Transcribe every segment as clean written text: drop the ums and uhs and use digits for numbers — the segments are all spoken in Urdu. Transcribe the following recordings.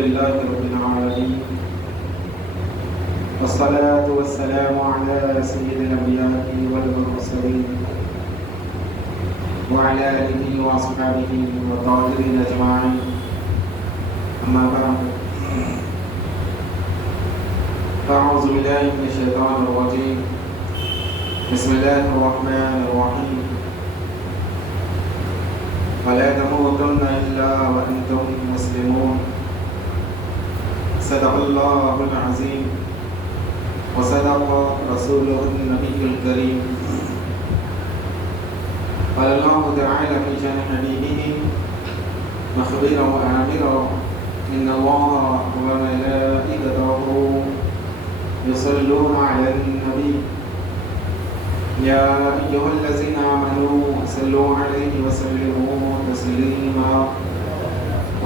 لله رب العالمين والصلاة والسلام على سيد الأنبياء والمرسلين وعلى آله وأصحابه والطاهرين أجمعين أما بعد فأعوذ بالله من الشيطان الرجيم بسم الله الرحمن الرحيم ولا تموتن إلا وأنتم مسلمون صدق الله العظيم وصدق رسوله النبي الكريم قال الله تعالى في شأن حبيبه مخبرا وآمرا إن الله وملائكته يصلون على النبي يا أيها الذين آمنوا صلوا عليه وسلموا تسليما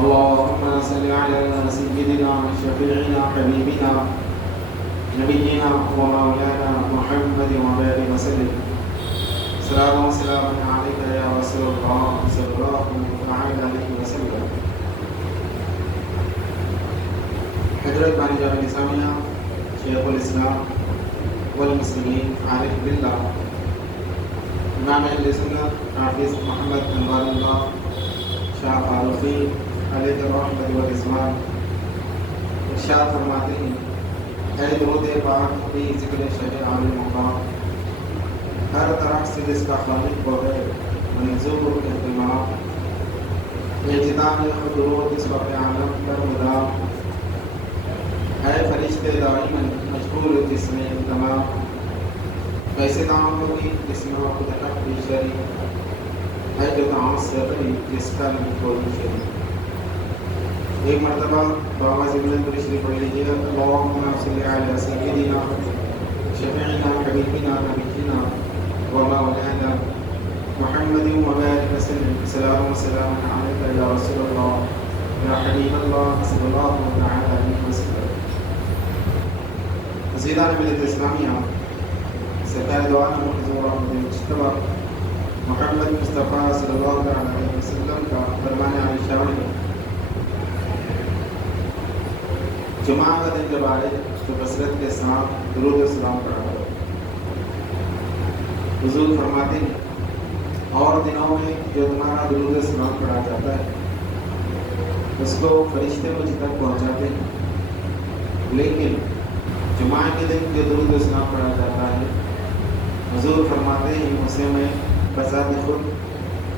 اللهم صل على سيدنا شفيعنا حبيبنا نبينا ومولانا محمد وبارك وسلم سلام وسلام عليك يا رسول الله صلى الله عليه وسلم. حضرت بانی جامع اسلامیہ شیخ الاسلام والمسلمین عارف باللہ امام اہل سنت حافظ محمد انوار اللہ شاہ فاروقی علیہ الرحمۃ والرضوان ارشاد فرماتے ہیں اے درود پاک کی ذکر شہ عالم مقام ہر طرف سے جس کا خالق بغیر منظور اہتمام اجتماع خدور اس وقت عالم پر مدام اے فرشتے دائماً مشغول جسم تمام کیسے کام ہوگی جس میں خود حق بھی شریک ہے جو کام سے قریب جس کا نہیں کوئی شریک. ایک مرتبہ بابا زمین پر شریف پڑھ لیجیے اللہم صلی علی سیدنا شفیعنا حبیبنا نبینا ومولانا محمد وبارک وسلم سلام وسلام علیک یا رسول اللہ یا حبیب اللہ صلی اللہ علیہ وسلم. عزیزان ملت اسلامیہ سرکار دوان محضورہ مجتبہ محمد مصطفیٰ صلی اللہ علیہ وسلم کا فرمان علی شامل ہے. جمعہ کا دن جب آئے تو کثرت کے ساتھ درود و سلام پڑھا کرو. حضور فرماتے ہیں اور دنوں میں جو تمہارا درود و سلام پڑھا جاتا ہے اس کو فرشتے مجھ تک پہنچاتے ہیں، لیکن جمعہ کے دن جو درود و سلام پڑھا جاتا ہے حضور فرماتے ہیں اسے میں بذات خود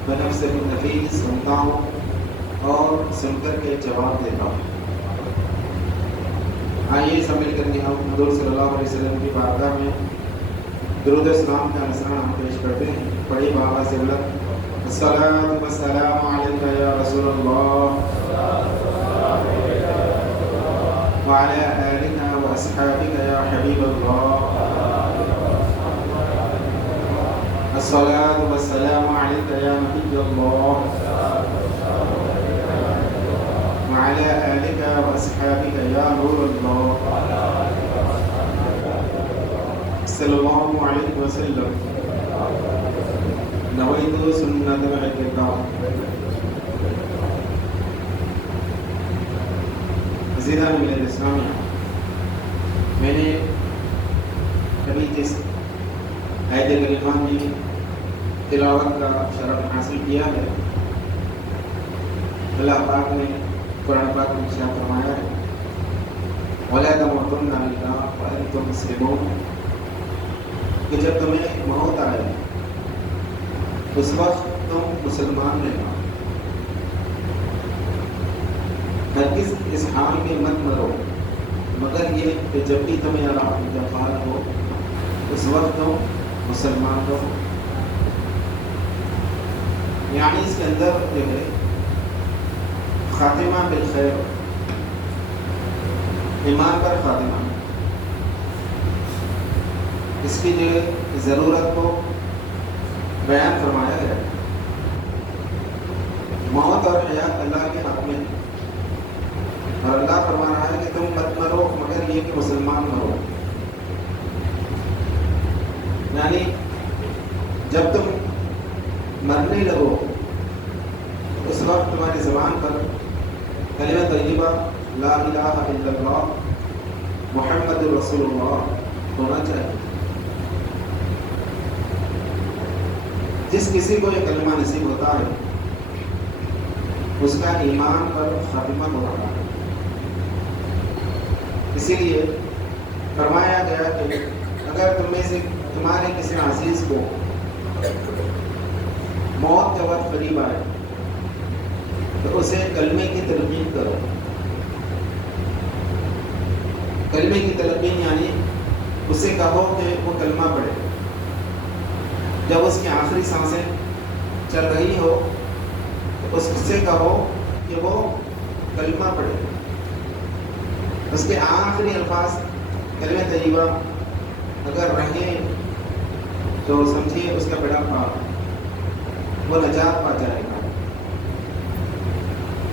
بنفس نفیس سنتا ہوں اور سن کر کے جواب دیتا ہوں. آئیے سب مل کر کے ہم حضور صلی اللہ علیہ وسلم کی بارگاہ میں درود اسلام کا نذرانہ ہم پیش کرتے ہیں. پڑھی بابا سے بلند الصلاۃ والسلام علیک یا رسول اللہ وعلی آلک واصحابک یا حبیب اللہ الصلاۃ والسلام علیک یا نبی اللہ وعلى آلك وأصحابك يا نور الله صلى الله عليه وسلم نويت سنة الاعتقاد. عزیزان ملت اسلامیہ میں نے کبھی جس آیت کریمہ کی تلاوت کا شرف حاصل کیا ہے اللہ پاک نے قرآن پاک میں ارشاد فرمایا ہے وَلَا تَمُوتُنَّ إِلَّا وَأَنْتُمْ مُسْلِمُونَ کہ جب تمہیں موت آئے اس وقت تم مسلمان رہنا. ہرگز اس حال میں مت مرو مگر یہ کہ جب بھی تمہیں اللہ انتقال ہو اس وقت تم مسلمان رہو. یعنی اس کے اندر جو ہے خاتمہ بالخیر ایمان پر خاتمہ اس کی جو ضرورت کو بیان فرمایا گیا. موت اور حیات اللہ کے حق میں ہے اور اللہ فرما رہا ہے کہ تم مت مرو مگر یہ کہ مسلمان مرو. یعنی جب تم مرنے لگو اس وقت تمہاری زبان پر کلمہ طیبہ لا الہ الا اللہ محمد رسول اللہ ہونا چاہیے۔ جس کسی کو یہ کلمہ نصیب ہوتا ہے اس کا ایمان پر خاتمہ ہو رہا ہے۔ اسی لیے فرمایا گیا کہ اگر تم میں سے تمہارے کسی عزیز کو موت کا وقت قریب آئے تو اسے کلمے کی تلقین کرو۔ کلمے کی تلقین یعنی اسے کہو کہ وہ کلمہ پڑھے۔ جب اس کی آخری سانسیں چل رہی ہو تو اس سے کہو کہ وہ کلمہ پڑھے۔ اس کے آخری الفاظ کلمہ طیبہ اگر رہیں تو سمجھیے اس کا بیڑا پاک، وہ نجات پا جائے گا۔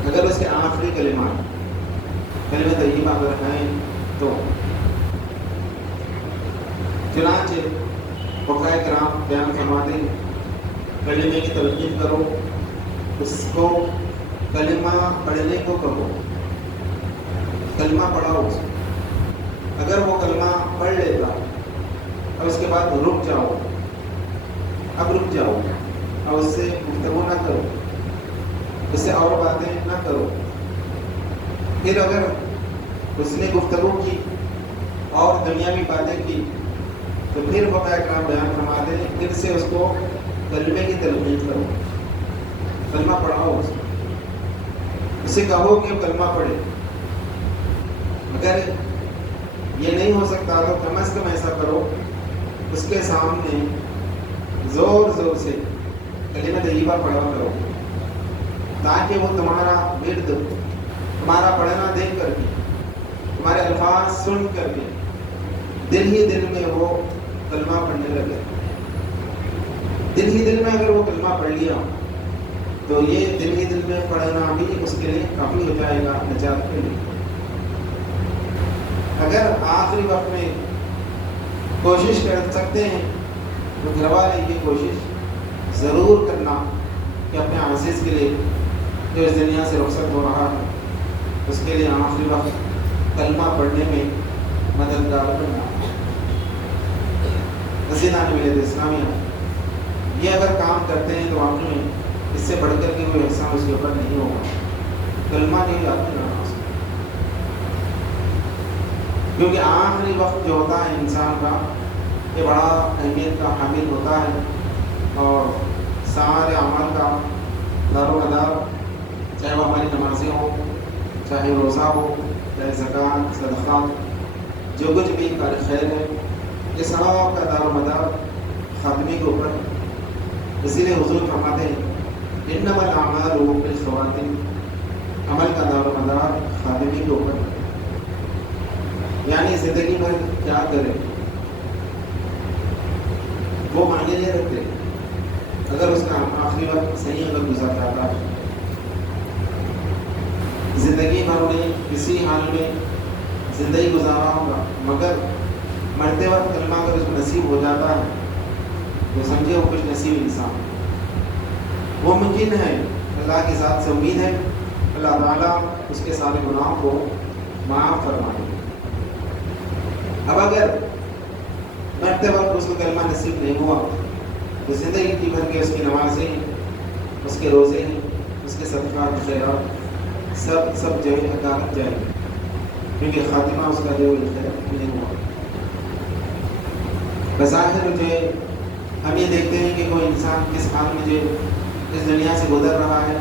اگر اس کے آخری کلمات کلمہ طیبہ اگر ہیں تو چنانچہ فقہاء کرام بیان فرماتے ہیں کلمے کی تلقین کرو، اس کو کلمہ پڑھنے کو کہو، کلمہ پڑھاؤ اس کو۔ اگر وہ کلمہ پڑھ لیتا اور اس کے بعد رک جاؤ، اب رک جاؤ، اب اس سے گفتگو نہ کرو، اس سے اور باتیں نہ کرو۔ پھر اگر اس نے گفتگو کی اور دنیاوی باتیں کی تو پھر فقہاء کرام بیان فرماتے ہیں پھر سے اس کو کلمے کی تلقین کرو، کلمہ پڑھاؤ اس کو، اسے کہو کہ کلمہ پڑھے۔ اگر یہ نہیں ہو سکتا تو کم از کم ایسا کرو اس کے سامنے زور زور سے کلمہ طیبہ پڑھا کرو، تاکہ وہ تمہارا ورد، تمہارا پڑھنا دیکھ کر کے، تمہارے الفاظ سن کر کے دل ہی دل میں وہ کلمہ پڑھنے لگے۔ دل ہی دل میں اگر وہ کلمہ پڑھ لیا تو یہ دل ہی دل میں پڑھنا بھی اس کے لیے کافی ہو جائے گا نجات کے لیے۔ اگر آخری وقت میں کوشش کر سکتے ہیں تو گھر والے یہ کوشش ضرور کرنا کہ اپنے عزیز کے لیے جو اس دنیا سے رخصت ہو رہا ہے اس کے لیے آخری وقت کلمہ پڑھنے میں مددگار کرنا۔ عزیزان ملت اسلامیہ، یہ اگر کام کرتے ہیں تو واقعی میں اس سے بڑھ کر کے کوئی احسان اس کے اوپر نہیں ہوگا۔ کلمہ نہیں یاد کرنا اس کو، کیونکہ آخری وقت جو ہوتا ہے انسان کا یہ بڑا اہمیت کا حامل ہوتا ہے، اور سارے اعمال کا دار و مدار، چاہے وہ ہماری نمازیں ہوں، چاہے روزہ ہو، چاہے زکوٰۃ، صدقات، جو کچھ بھی کار خیر ہے، یہ سب کا دار و مدار خاتمے کے اوپر ہے۔ اسی لیے حضور فرماتے ہیں انما الاعمال بالخواتیم، عمل کا دار و مدار خاتمے کے اوپر ہے۔ یعنی زندگی بھر کیا کرے وہ معنی نہیں رکھتے اگر اس کا آخری وقت صحیح اگر گزر جاتا ہے۔ زندگی بھر انہیں کسی حال میں زندگی گزارا ہوگا، مگر مرتے وقت کلمہ اگر اس کو نصیب ہو جاتا ہے تو سمجھے وہ کچھ نصیب انسان۔ وہ ممکن ہے، اللہ کی ذات سے امید ہے اللہ تعالیٰ اس کے سارے گناہوں کو معاف فرمائے۔ اب اگر مرتے وقت اس کو کلمہ نصیب نہیں ہوا تو زندگی کی بھر کے اس کی نمازیں، اس کے روزے ہیں، اس کے صدقات خیرات سب جو ہے ہدایت جائیں گے، کیونکہ خاتمہ اس کا جو ہے نہیں ہوا۔ بظاہر جو ہے ہم یہ دیکھتے ہیں کہ کوئی انسان کس حال میں جو اس دنیا سے گزر رہا ہے،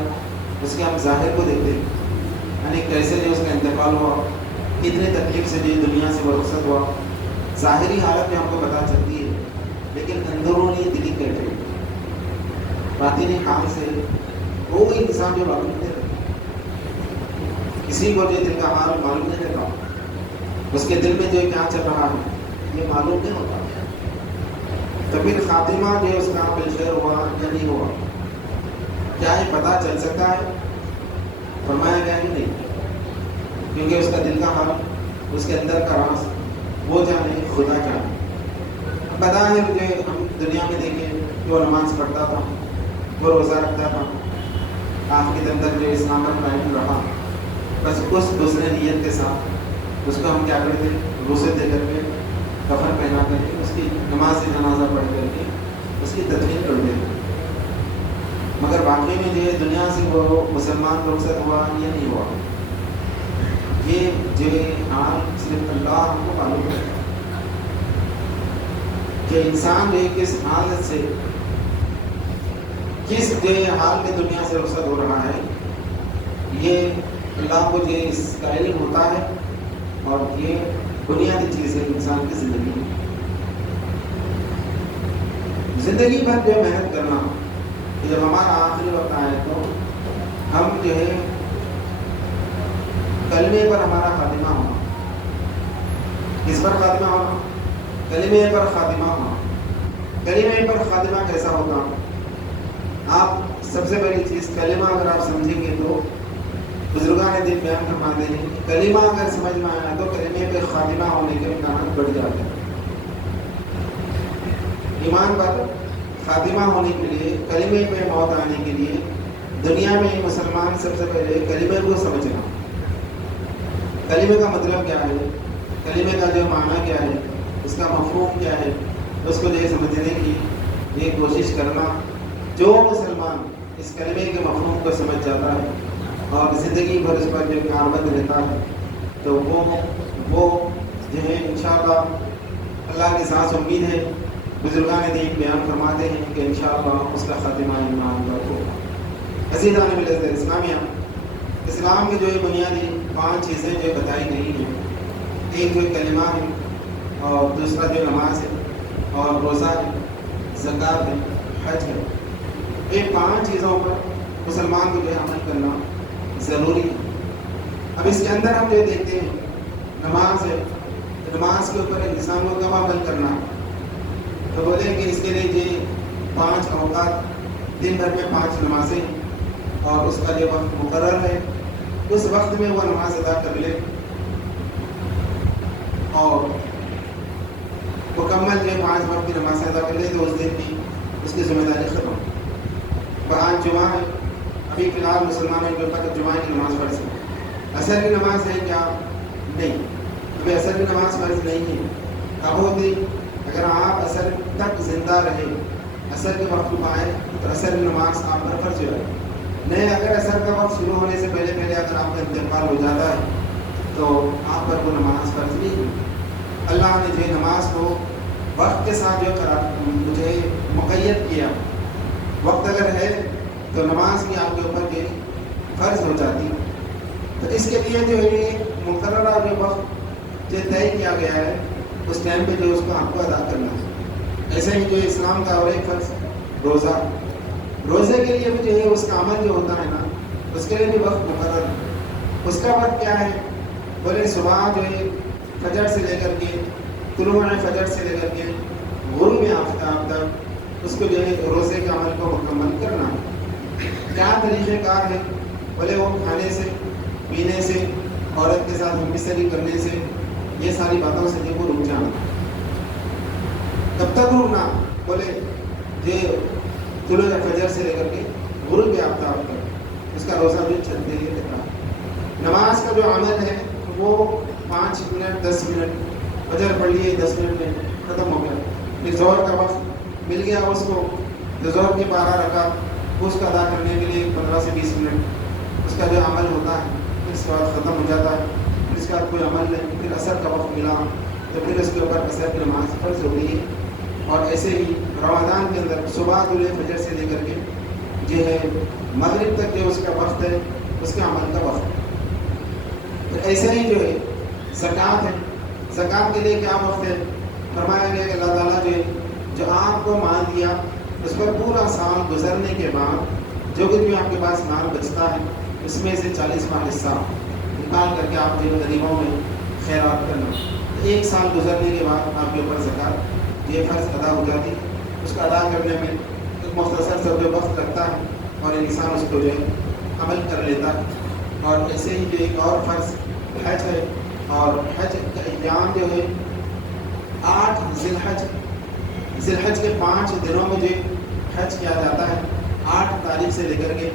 اس کے ہم ظاہر کو دیکھتے ہیں، یعنی کیسے جو اس کا انتقال ہوا، کتنے تکلیف سے جو دنیا سے وہ رخصت ہوا۔ ظاہری حالت میں ہم کو پتہ چلتی ہے، لیکن اندرونی دلی کیفے باطنی حال سے کوئی انسان جو معلوم نہیں رہتا، کسی کو جو دل کا حال معلوم نہیں رہتا، اس کے دل میں جو کیا چل رہا ہے یہ معلوم نہیں ہوتا۔ تو پھر خاتمہ جو اس کا بالخیر ہوا یا نہیں ہوا کیا یہ پتہ چل سکتا ہے؟ فرمایا گیا کہ نہیں، کیونکہ اس کا دل کا حال، اس کے اندر کا راز وہ جانے، خدا جانے۔ پتہ ہے مجھے، ہم دنیا میں دیکھیں کہ وہ نماز پڑھتا تھا، وہ روزہ رکھتا تھا، آخری دم تک جو اسلام پر قائم رہا، بس اس دوسرے نیت کے ساتھ اس کو ہم کیا کرتے ہیں، غسل دے کر کے کفن پہنا کر کے اس کی نماز جنازہ پڑھ کر کے اس کی تدفین کر دیتے ہیں. مگر واقعی میں جو ہے دنیا سے وہ مسلمان رخصت ہوا یا نہیں ہوا، یہ جو حال صرف اللہ ہم کو معلوم ہے کہ انسان جو ہے کس حالت سے کس جو حال میں دنیا سے رخصت ہو رہا ہے، یہ اللہ کو جو اس کا علم ہوتا ہے. اور یہ بنیادی چیز ہے انسان کی زندگی میں. زندگی بھر جو محنت کرنا، جب ہمارا آخری وقت آئے تو ہم جو ہے کلمے پر ہمارا خاتمہ ہونا. کس پر خاتمہ ہونا؟ کلمے پر خاتمہ ہونا. کلمے پر خاتمہ کیسا ہوگا؟ آپ سب سے پہلی چیز کلمہ اگر آپ سمجھیں گے تو بزرگان دین بیان فرماتے ہیں کہ کلمہ اگر سمجھ میں آیا تو کلمے پہ خاتمہ ہونے کے امکانات بڑھ جاتے ہیں. ایمان پر خاتمہ ہونے کے لیے، کلمے پہ موت آنے کے لیے دنیا میں مسلمان سب سے پہلے کلمے کو سمجھنا. کلمے کا مطلب کیا ہے، کلمے کا جو معنی کیا ہے، اس کا مفہوم کیا ہے، اس کو جو سمجھنے کی یہ کوشش کرنا. جو مسلمان اس کلمے کے مفہوم کو سمجھ جاتا ہے اور زندگی بھر اس پر جو کاربند رہتا ہے تو وہ جو ہے انشاءاللہ اللہ کی سانس امید ہے. بزرگان دین بیان فرماتے ہیں کہ انشاءاللہ اس کا خاتمہ ایمان پر ہوگا. عزیزان ملت اسلامیہ، اسلام کی جو بنیادی 5 چیزیں جو بتائی گئی ہیں، ایک جو کلمہ ہے، اور دوسرا جو نماز ہے، اور روزہ ہے، زکوٰۃ ہے، حج ہے. یہ 5 چیزوں پر مسلمان کو جو عمل کرنا ضروری ہے. اب اس کے اندر ہم جو دیکھتے ہیں نماز ہے، نماز کے اوپر انسان کو کب عمل کرنا ہے؟ تو بولے کہ اس کے لیے یہ 5 اوقات، دن بھر میں 5 نمازیں اور اس کا جو وقت مقرر ہے اس وقت میں وہ نماز ادا کر لے اور مکمل جو 5 وقت کی نماز ادا کر لے تو اس دن کی اس کی ذمہ داری ختم. آج جمعہ ہے، ابھی فی الحال مسلمانوں کے اوپر جمعہ کی نماز فرض ہے. عصر کی نماز ہے کیا؟ نہیں، ابھی عصر کی نماز فرض نہیں ہے. اب ہوتی اگر آپ عصر تک زندہ رہے، عصر کے وقت کو آئے تو عصر کی نماز آپ پر فرض ہو جائے. نہیں، اگر عصر کا وقت شروع ہونے سے پہلے اگر آپ کا انتقال ہو جاتا ہے تو آپ پر وہ نماز فرض نہیں ہے. اللہ نے جو نماز کو وقت کے ساتھ جو مجھے مقید کیا، وقت اگر ہے تو نماز کی آپ کے اوپر یہ فرض ہو جاتی. تو اس کے لیے جو ہے مقررہ جو وقت جو طے کیا گیا ہے اس ٹائم پہ جو اس کو آپ کو ادا کرنا ہے. ایسے ہی جو اسلام کا اور ایک فرض روزہ، روزے کے لیے بھی جو ہے اس کا عمل جو ہوتا ہے نا اس کے لیے بھی وقت مقرر ہے. اس کا وقت کیا ہے؟ بولے صبح جو ہے فجر سے لے کر کے طلوع فجر سے لے کر کے غروب آفتاب تک اس کو جو ہے روزے کے عمل کو مکمل کرنا ہے. کیا طریقہ کار ہے؟ بولے وہ کھانے سے، پینے سے، عورت کے ساتھ ہمسری کرنے سے، یہ ساری باتوں سے جو وہ رک جانا. کب تک رکنا؟ بولے یہ طلوع فجر سے لے کر کے غروب آفتاب تک اس کا روزہ بھی چلتے ہی رہتا. نماز کا جو عمل ہے وہ 5 منٹ 10 منٹ، فجر پڑھ لیے 10 منٹ میں ختم ہو گیا. پھر ظہر کا وقت مل گیا اس کو، جو ظہر کی 12 رکعت اس کو ادا کرنے کے لیے 15 سے 20 منٹ اس کا جو عمل ہوتا ہے، پھر اس کے بعد ختم ہو جاتا ہے. پھر اس کے بعد کوئی عمل نہیں. پھر عصر کا وقت ملا تو پھر اس کے اوپر عصر کی نماز فرض ہو گئی ہے. اور ایسے ہی رمضان کے اندر صبح طلوع فجر سے لے کر کے جو ہے مغرب تک جو اس کا وقت ہے اس کے عمل کا وقت ہے. تو ایسے ہی جو ہے زکوٰۃ ہے. زکوٰۃ کے لیے کیا وقت ہے؟ فرمایا گیا کہ اللہ تعالیٰ جو آپ کو مال دیا اس پر پورا سال گزرنے کے بعد جو کچھ بھی آپ کے پاس مال بچتا ہے اس میں سے 40واں حصہ نکال کر کے آپ جو غریبوں میں خیرات کرنا. 1 سال گزرنے کے بعد آپ کے اوپر زکوٰۃ یہ فرض ادا ہو جاتی ہے. اس کا ادا کرنے میں ایک مختصر سا جو وقت لگتا ہے اور انسان اس کو جو ہے عمل کر لیتا ہے. اور ایسے ہی جو ایک اور فرض حج ہے، اور حج کا ایام جو ہے 8 ذی الحج کے 5 دنوں میں جو حج کیا جاتا ہے. 8 تاریخ سے لے کر کے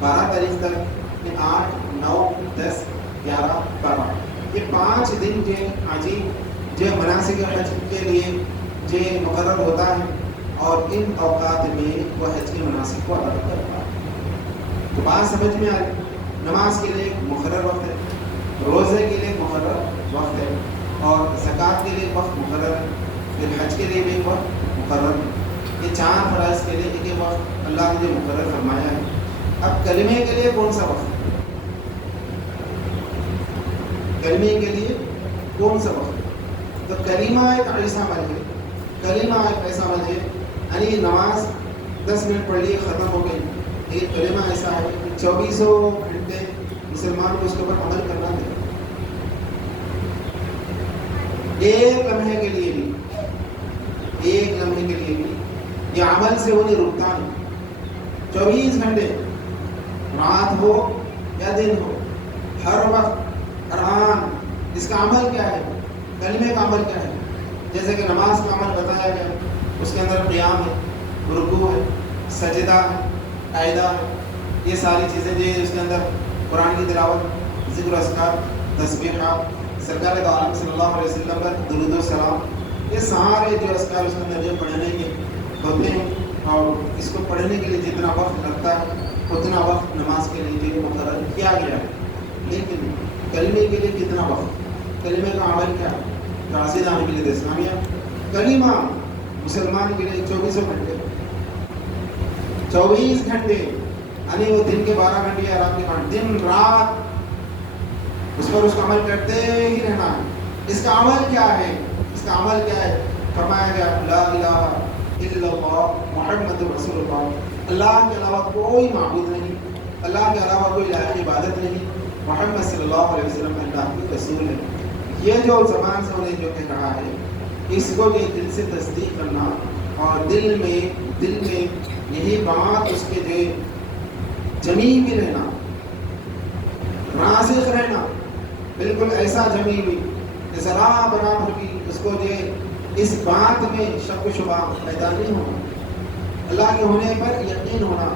12 تاریخ تک، 8 9 10 11 12 یہ 5 دن جو عجیب جو مناسک حج کے لیے جو مقرر ہوتا ہے اور ان اوقات میں وہ حج کے مناسک کو ادا کرتا ہے. تو بات سمجھ میں آئی. نماز کے لیے مقرر وقت ہے, روزے کے لیے مقرر وقت ہے, اور زکوٰۃ کے لیے وقت مقرر ہے, پھر حج کے لیے بھی وقت مقرر ہے. یہ 4 فرائض کے لیے ایک وقت اللہ نے مقرر فرمایا ہے. اب کلمے کے لیے کون سا وقت ہے؟ کلمے کے لیے کون سا وقت ہے؟ تو کلمہ ایک ایسا عمل ہے, کلمہ ایک ایسا عمل ہے, یعنی نماز 10 منٹ پڑھ لیے ختم ہو گئی. یہ کلمہ ایسا ہے کہ 24 گھنٹے مسلمان کو اس کے اوپر عمل کرنا ہے. ایک لمحے کے لیے بھی, ایک لمحے کے لیے بھی یہ عمل سے وہ نہیں رکتا نہیں. 24 گھنٹے رات ہو یا دن ہو, ہر وقت ہر آن اس کا عمل کیا ہے؟ کلمے کا عمل کیا ہے؟ جیسے کہ نماز کا عمل بتایا گیا, اس کے اندر قیام ہے, رکوع ہے, سجدہ ہے, قاعدہ ہے, یہ ساری چیزیں جو اس کے اندر قرآن کی تلاوت, ذکر و اذکار, تسبیحات, سرکار دو عالم صلی اللہ علیہ وسلم پر درود و سلام, یہ سارے جو اذکار اس کے اندر جو پڑھنے کے ہوتے ہیں, اور اس کو پڑھنے کے لیے جتنا وقت لگتا ہے اتنا وقت نماز کے لیے جو مقرر کیا گیا ہے. لیکن کلمے کے لیے کتنا وقت؟ کلمے کا عمل کیا ہے؟ تعزیز آنے کے لیے اسلامیہ کلمہ مسلمان کے لیے 24 گھنٹے, 24 گھنٹے, یعنی وہ دن کے 12 گھنٹے یا رات کے 12, دن رات اس پر اس کا عمل کرتے ہی رہنا ہے. اس کا عمل کیا ہے؟ اس کا عمل کیا ہے؟ فرمایا گیا لا الہ الا اللہ محمد رسول اللہ, اللہ کے علاوہ کوئی معبود نہیں, اللہ کے علاوہ کوئی لائق عبادت نہیں, محمد صلی اللہ علیہ وسلم اللہ کے رسول ہے. یہ جو زبان سے انہیں جو کہہ رہا ہے, اس کو بھی دل سے تصدیق کرنا اور دل میں یہی بات اس کے جو جمی بھی رہنا, راسخ رہنا, بالکل ایسا جمی ہوئی کہ ذرا برابر بھی اس کو جو اس بات میں شک و شبہ پیدا نہیں ہونا, اللہ کے ہونے پر یقین ہونا,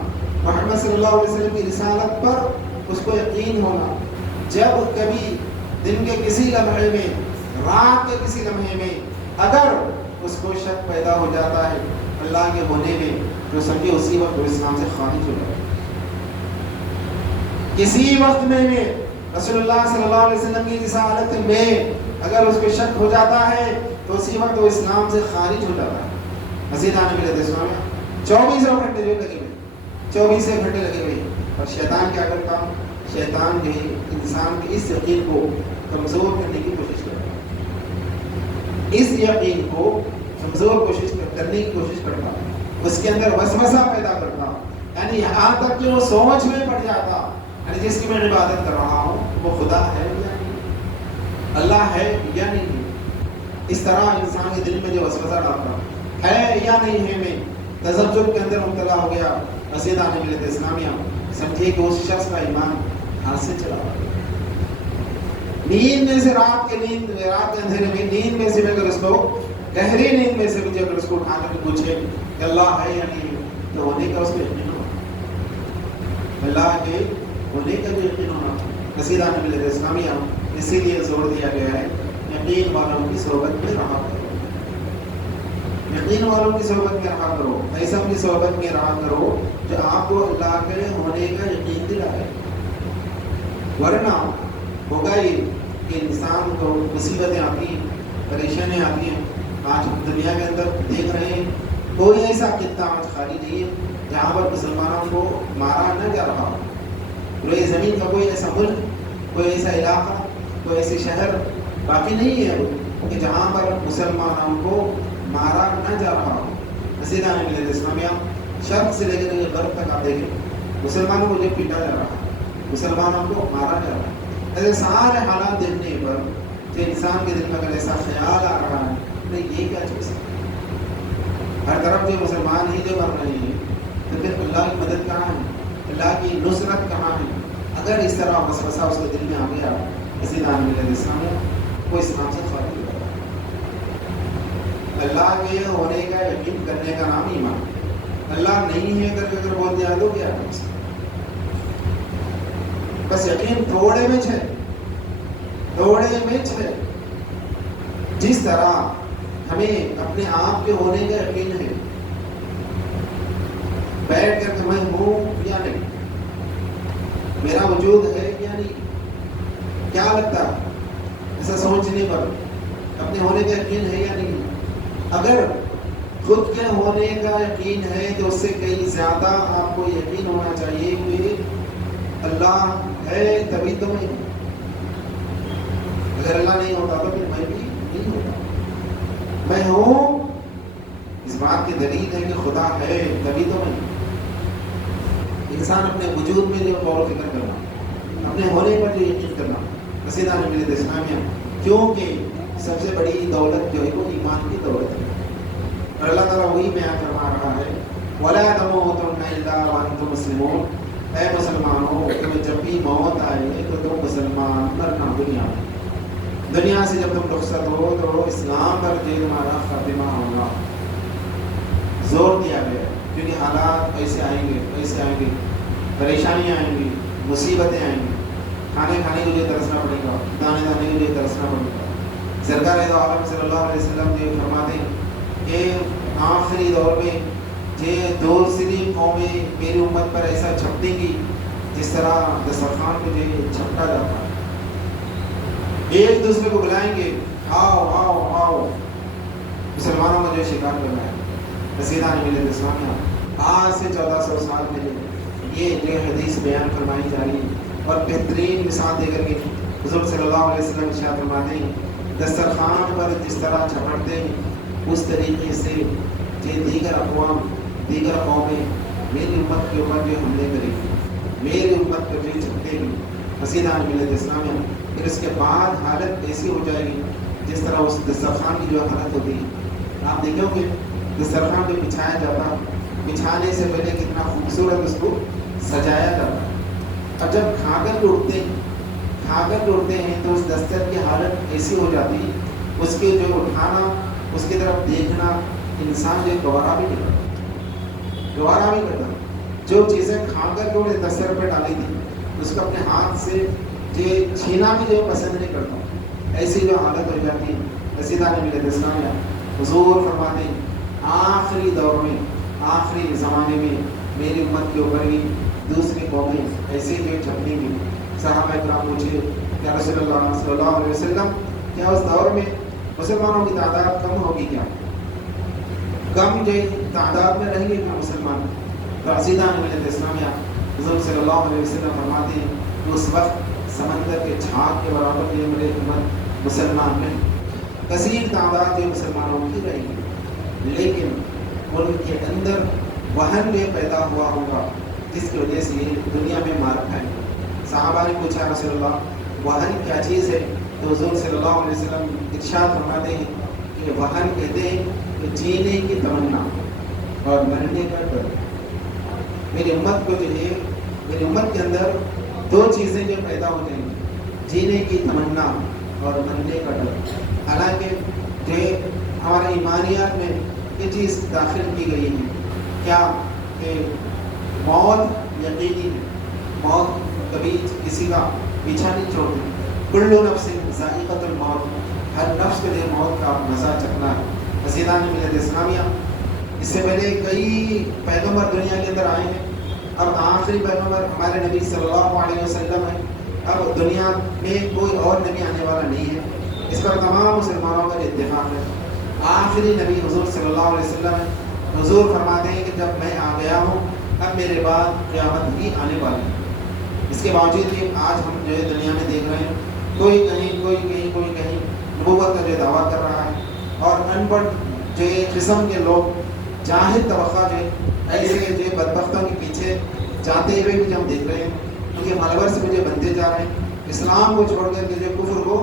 محمد صلی اللہ علیہ وسلم کی رسالت پر اس کو یقین ہونا. جب کبھی دن کے کسی لمحے میں, رات کے کسی لمحے میں اگر اس کو شک پیدا ہو جاتا ہے اللہ کے ہونے میں, تو سمجھے اسی وقت وہ اسلام سے خارج ہو جاتا ہے. کسی وقت میں رسول اللہ صلی اللہ علیہ وسلم کی رسالت میں اگر اس کو شک ہو جاتا ہے تو اسی وقت وہ اسلام سے خارج ہو جاتا ہے. مزید آنے ملے اسلام میں 24 گھنٹے جو لگے ہوئے, 24 گھنٹے لگے ہوئے. اور شیطان کیا کرتا؟ شیطان جو انسان کے اس یقین کو کمزور کرنے کی کوشش کرتا ہے, اس یقین کو کمزور کرنے کی کوشش کرتا, اس کے اندر وسوسہ پیدا کرتا, یعنی یہاں تک کہ وہ سوچ میں پڑ جاتا, یعنی جس کی میں عبادت کر رہا ہوں وہ خدا ہے یا نہیں, اللہ ہے یا نہیں. اس طرح انسان کے دل میں جو وسوسہ ڈالتا ہے یا نہیں ہے, میں تذبذب کے اندر مبتلا ہو گیا. مزید آنے ملت اسلامیہ سمجھے کہ اس شخص کا ایمان ہاتھ سے چلا گیا. نیند میں سے رات کے اندھیرے میں نیند میں سے اگر اس کو گہری نیند میں سے بھی اگر اس کو اٹھا کر پوچھے کہ اللہ ہے یا نہیں, تو ہونے کا اس کو یقین ہونا, اللہ کے ہونے کا جو یقین ہونا. مزید آنے ملت اسلامیہ اسی لیے زور دیا گیا ہے یقین والوں کی صحبت میں رہا کرو, یقین والوں کی صحبت میں رہا کرو, ایسا کی صحبت میں رہا کرو جو آپ کو اللہ کے ہونے کا یقین دلائے. ورنہ ہوگا یہ کہ انسان کو مصیبتیں آتی ہیں, پریشانیاں آتی ہیں. آج دنیا کے اندر دیکھ رہے ہیں کوئی ایسا خطہ آج خالی نہیں ہے جہاں پر مسلمانوں کو مارا نہ جا رہا. پورے زمین کا کوئی ایسا ملک, کوئی ایسا علاقہ, کوئی ایسے شہر باقی نہیں ہے کہ جہاں پر مسلمانوں کو مارا نہ جا رہا ہو. مزید آنے ملت اسلامیہ شرق سے لے کر غرب تک آپ دیکھیں مسلمانوں کو جو پیٹا جا رہا, مسلمانوں کو مارا جا رہا. ایسے سارے حالات دیکھنے پر جو انسان کے دل میں اگر ایسا خیال آ رہا ہے نہیں یہ کیا چیز ہے, ہر طرف جو مسلمان ہی جو مر رہے ہیں, تو پھر اللہ کی مدد کہاں ہے, اللہ کی نصرت کہاں ہے؟ اگر اس طرح وسوسہ اس کے دل میں آ گیا مزید آنے ملت اسلامیہ وہ اسلام سے خارج ہو جاتا ہے. اللہ کے ہونے کا یقین کرنے کا نام ایمان. اللہ نہیں ہے کر کے اگر بول دیا تو کیا ہے, بس یقین تھوڑے میں ہے, دوڑے میں چلے. جس طرح ہمیں اپنے آپ کے ہونے کا یقین ہے، بیٹھ کر کہ میں ہوں یا نہیں، میرا وجود ہے یا نہیں، کیا لگتا ہے ایسا سوچنے پر اپنے ہونے کا یقین ہے یا نہیں. اگر خود کے ہونے کا یقین ہے تو اس سے کئی زیادہ آپ کو یقین ہونا چاہیے کہ اللہ ہے تبھی تو میں. اگر اللہ نہیں ہوتا تو پھر میں بھی نہیں ہوتا. میں ہوں اس بات کی دلیل ہے کہ خدا ہے تبھی تو میں. انسان اپنے وجود میں جو غور و فکر کرنا، اپنے ہونے پر جو یقین کرنا، رسیدہ ملت اسلامیہ، کیونکہ سب سے بڑی دولت جو ہے وہ ایمان کی دولت ہے. اور اللہ تعالیٰ وہی بیان فرما رہا ہے وَلَا تَمُوتُنَّ إِلَّا وَأَنْتُمْ مُسْلِمُونَ. اے مسلمانوں، تمہیں جب بھی موت آئے تو تم مسلمان مرنا دنیا میں. دنیا سے جب تم رخصت ہو تو اسلام پر جو تمہارا خاتمہ ہوگا. زور دیا گیا ہے کیونکہ حالات ایسے آئیں گے، پریشانیاں آئیں گی، مصیبتیں آئیں گی. کھانے کو جو ترسنا پڑے گا، دانے کو جو ترسنا پڑے گا. سرکار دو عالم صلی اللہ علیہ وسلم جو فرماتے ہیں کہ آخری دور میں یہ دوسری قومیں میری امت پر ایسا چھپٹیں گی جس طرح دسترخوان کو جو چھپٹا جاتا ہے. ایک دوسرے کو بلائیں گے، آؤ آؤ آؤ. مسلمانوں کا جو شکار کرنا ہے. رسیدہ ملت اسلامیہ، آج سے 1400 سال پہلے یہ جو حدیث بیان فرمائی جا رہی ہے اور بہترین مثال دے کر کے حضور صلی اللہ علیہ وسلم ارشاد فرماتے ہیں دسترخوان پر جس طرح چھپٹتے ہیں اس طریقے سے دیگر اقوام، دیگر قومیں میری امت کے اوپر جو حملے کریں گی، میری امت پر جو چھپٹے گی. رسیدہ ملت اسلامیہ، پھر اس کے بعد حالت ایسی ہو جائے گی جس طرح اس دسترخوان کی جو حالت ہوتی ہے. آپ دیکھو گے دسترخوان جو بچھایا جاتا، بچھانے سے پہلے کتنا خوبصورت اس کو سجایا جاتا. اور جب کھا کر لوٹتے ہیں تو اس دستر کی حالت ایسی ہو جاتی ہے، اس کے جو اٹھانا، اس کی طرف دیکھنا انسان جو گوارا بھی کرتا. جو چیزیں کھا کر جو دستر پہ ڈالی تھی اس کو اپنے ہاتھ سے یہ چھینا بھی جو پسند نہیں کرتا. ایسی جو حالت ہو جاتی ہے. رسیدہ ملت اسلامیہ، حضور فرماتے ہیں آخری دور میں، آخری زمانے میں میری امت کے اوپر بھی دوسری قومیں ایسے جو چھپیں گی. صحابہ کرام پوچھے کیا رسول اللہ صلی اللہ علیہ وسلم، کیا اس دور میں مسلمانوں کی تعداد کم ہوگی؟ کیا کم جو تعداد میں رہیں گے کیا مسلمان؟ رسیدہ ملت اسلامیہ، حضور صلی اللہ علیہ وسلم فرماتے ہیں کہ اس وقت سمندر کے جھاگ کے برابر یہ میری امت مسلمان نہیں. کثیر تعداد جو مسلمانوں کی رہے گی، لیکن ان کے اندر وہن جو پیدا ہوا ہوگا جس کی وجہ سے یہ دنیا میں مار کھائیں گے. صحابہ نے پوچھا رسول اللہ وہن کیا چیز ہے؟ تو حضور صلی اللہ علیہ وسلم ارشاد فرماتے ہیں کہ وہن کہتے ہیں کہ جینے کی تمنا اور مرنے کا ڈر. میری امت کو جو ہے، میری امت کے اندر دو چیزیں جو پیدا ہو جائیں گی، جینے کی تمنا اور مرنے کا ڈر. حالانکہ جو ہمارے ایمانیات میں یہ چیز داخل کی گئی ہے کیا کہ موت یقینی ہے، موت کبھی کسی کا پیچھا نہیں چھوڑتی. کل نفس ذائقۃ الموت، ہر نفس کے لیے موت کا مزہ چکھنا ہے. رسیدہ ملت اسلامیہ، اس سے پہلے کئی پیغمبر دنیا کے اندر آئے ہیں. اب آخری پیغمبر ہمارے نبی صلی اللہ علیہ وسلم ہے. اب دنیا میں کوئی اور نبی آنے والا نہیں ہے. اس پر تمام مسلمانوں کا اتفاق ہے. آخری نبی حضور صلی اللہ علیہ وسلم ہے. حضور فرماتے ہیں کہ جب میں آ گیا ہوں اب میرے بعد قیامت ہی آنے والی ہے. اس کے باوجود بھی آج ہم جو ہے دنیا میں دیکھ رہے ہیں کوئی کہیں نبوت کا جو دعویٰ کر رہا ہے، اور ان پڑھ جو قسم کے لوگ جاہل طبقہ جو ایسے جو بدبختوں کے پیچھے جاتے ہوئے بھی ہم دیکھ رہے ہیں. ان کے ملبر سے مجھے بنتے جا رہے ہیں، اسلام کو چھوڑ کر جو کفر کو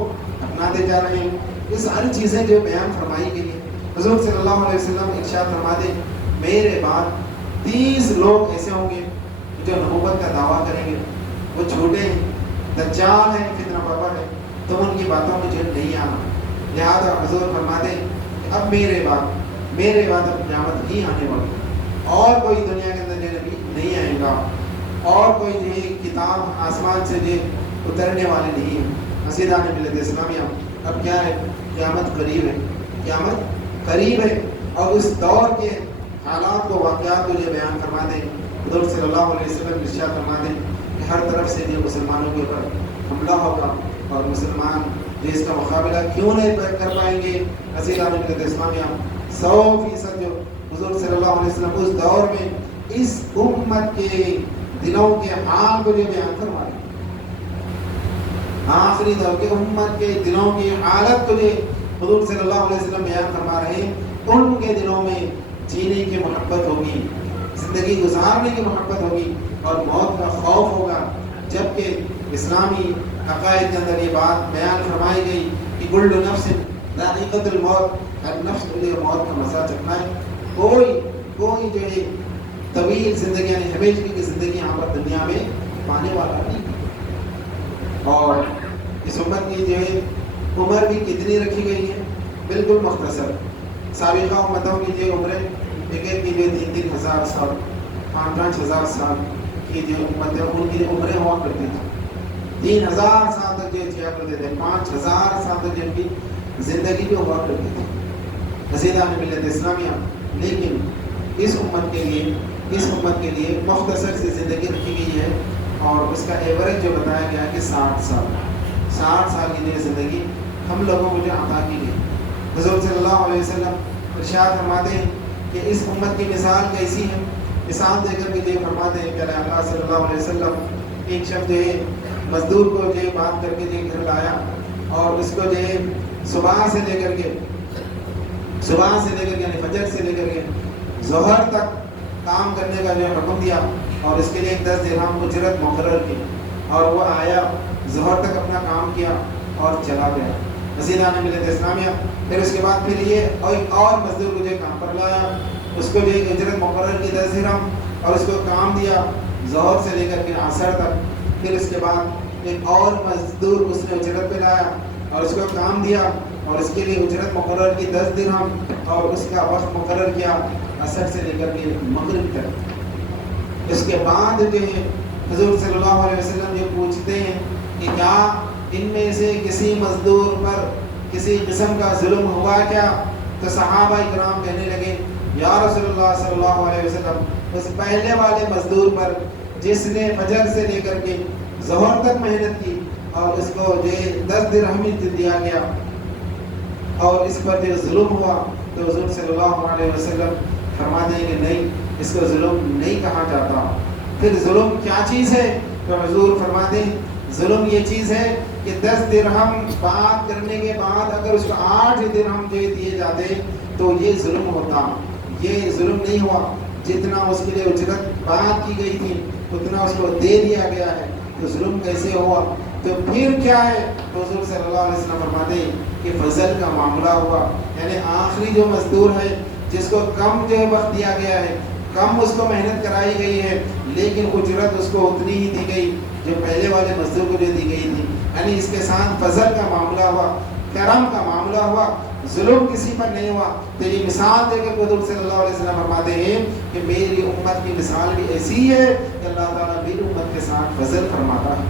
اپناتے جا رہے ہیں. یہ ساری چیزیں جو بیان فرمائی گئی ہیں. حضور صلی اللہ علیہ وسلم ارشاد فرماتے میرے بعد 30 لوگ ایسے ہوں گے جو نبوت کا دعویٰ کریں گے. وہ جھوٹے ہیں، دجال ہیں، فتنہ پرور ہے. تم ان کی باتوں میں جو نہیں آنا. لہٰذا حضور فرماتے کہ اب میرے بعد اب قیامت ہی آنے والی ہے. اور کوئی دنیا کے اندر جو نبی نہیں آئے گا، اور کوئی جو کتاب آسمان سے جو اترنے والے نہیں ہیں. عزیزان ملت اسلامیہ، اب کیا ہے؟ قیامت قریب ہے، قیامت قریب ہے، اور اس دور کے حالات کو، واقعات کو یہ بیان فرما دیں۔ حضور صلی اللہ علیہ وسلم ارشاد فرما دیں کہ ہر طرف سے یہ مسلمانوں کے اوپر حملہ ہوگا، اور مسلمان جو اس کا مقابلہ کیوں نہیں کر پائیں گے؟ عزیزان ملت اسلامیہ، 100% جو حضور صلی اللہ علیہ وسلم اس دور میں اس امت کے دلوں کے حال کو یہ بیان فرما رہے ہیں، آخری دور کے امت کے دلوں کی حالت کو یہ حضور صلی اللہ علیہ وسلم بیان فرما رہے ہیں۔ ان کے دلوں میں جینے کی محبت ہوگی، زندگی گزارنے کی محبت ہوگی، اور موت کا خوف ہوگا، جبکہ اسلامی عقائد کے اندر یہ بات بیان فرمائی گئی کہ کل نفس ذائقۃ الموت، ہر نفس کے لیے موت کا مزہ چکھنا ہے۔ کوئی جو ہے طویل زندگی، یعنی ہمیشہ کی زندگی یہاں پر دنیا میں پانے والا نہیں، اور اس امت کی جو ہے عمر بھی کتنی رکھی گئی ہے؟ بالکل مختصر۔ سابقہ امتوں کی جو عمریں ایک کی جو 3-3 ہزار سال، 5-5 ہزار سال کی جو امتیں، ان کی عمریں ہوا کرتی تھیں، 3000 سال تک جو جیا کرتے تھے، 5000 سال تک جن کی زندگی بھی ہوا کرتی تھی، عزیزان ملت اسلامیہ۔ لیکن اس امت کے لیے مختصر سی زندگی رکھی گئی ہے، اور اس کا ایوریج جو بتایا گیا ہے کہ 60 سال کی جو زندگی ہم لوگوں کو جو عطا کی گئی۔ حضور صلی اللہ علیہ وسلم ارشاد فرماتے ہیں کہ اس امت کی مثال کیسی ہے؟ مثال دے کر کے یہ فرماتے ہیں کہ اللہ صلی اللہ علیہ وسلم ایک شخص جو ہے مزدور کو جو بات کر کے جو گھر لایا، اور اس کو جو ہے صبح سے لے کر کے یعنی فجر سے لے کر کے ظہر تک کام کرنے کا جو حکم دیا، اور اس کے لیے 10 درہم اجرت مقرر کی، اور وہ آیا، ظہر تک اپنا کام کیا اور چلا گیا۔ عزیزان ملت اسلامیہ، پھر اس کے بعد پھر یہ ایک اور مزدور کو جو کام پر لایا، اس کو جو اجرت مقرر کی 10 درہم، اور اس کو کام دیا ظہر سے لے کر کے عصر تک۔ پھر اس کے بعد ایک اور مزدور اس نے اجرت پہ لایا، اور اس کو کام دیا، اور اس کے لیے اجرت مقرر کی 10 درہم، اور اس کا وقت مقرر کیا عصر سے لے کر کے مغرب تک۔ اس کے بعد جو ہے حضور صلی اللہ علیہ وسلم جو پوچھتے ہیں کہ کیا ان میں سے کسی مزدور پر کسی قسم کا ظلم ہوا کیا؟ تو صحابہ کرام کہنے لگے یا رسول اللہ صلی اللہ علیہ وسلم، اس پہلے والے مزدور پر جس نے فجر سے لے کر کے ظہر تک محنت کی، اور اس کو جو 10 درہم دیا گیا، اور اس پر جو ظلم ہوا، تو حضور صلی اللہ علیہ وسلم فرما دیں کہ نہیں، اس کو ظلم نہیں کہا جاتا۔ پھر ظلم کیا چیز ہے؟ تو حضور فرما دیں ظلم یہ چیز ہے کہ 10 درہم بات کرنے کے بعد اگر اس کو 8 درہم جو دیے جاتے تو یہ ظلم ہوتا۔ یہ ظلم نہیں ہوا، جتنا اس کے لیے اجرت بات کی گئی تھی اتنا اس کو دے دیا گیا ہے، تو ظلم کیسے ہوا؟ تو پھر کیا ہے؟ تو حضور صلی اللہ علیہ وسلم فرماتے ہیں کہ فضل کا معاملہ ہوا، یعنی آخری جو مزدور ہے جس کو کم جو وقت دیا گیا ہے، کم اس کو محنت کرائی گئی ہے، لیکن اجرت اس کو اتنی ہی دی گئی جو پہلے والے مزدور کو جو دی گئی تھی، یعنی اس کے ساتھ فضل کا معاملہ ہوا، کرم کا معاملہ ہوا، ظلم کسی پر نہیں ہوا۔ تو یہ مثال دے کر حضور صلی اللہ علیہ وسلم فرماتے ہیں کہ میری امت کی مثال بھی ایسی ہے کہ اللہ تعالیٰ میری امت کے ساتھ فضل فرماتا ہے،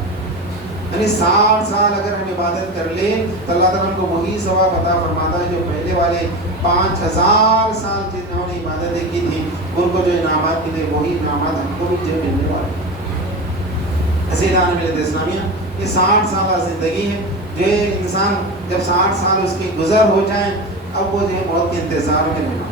یعنی 60 سال اگر ہم عبادت کر لیں تو اللہ تعالیٰ ہم کو وہی ثواب عطا فرماتا ہے جو پہلے والے 5000 سال جنہوں نے عبادتیں کی تھی ان کو جو انعامات کی تھے وہی انعامات ہم کو بھی جو ملنے والے۔ عزیزان ملت اسلامیہ، یہ 60 سالہ زندگی ہے، جو انسان جب 60 سال اس کی گزر ہو جائیں، اب وہ جو ہے موت کے انتظار میں رہنا،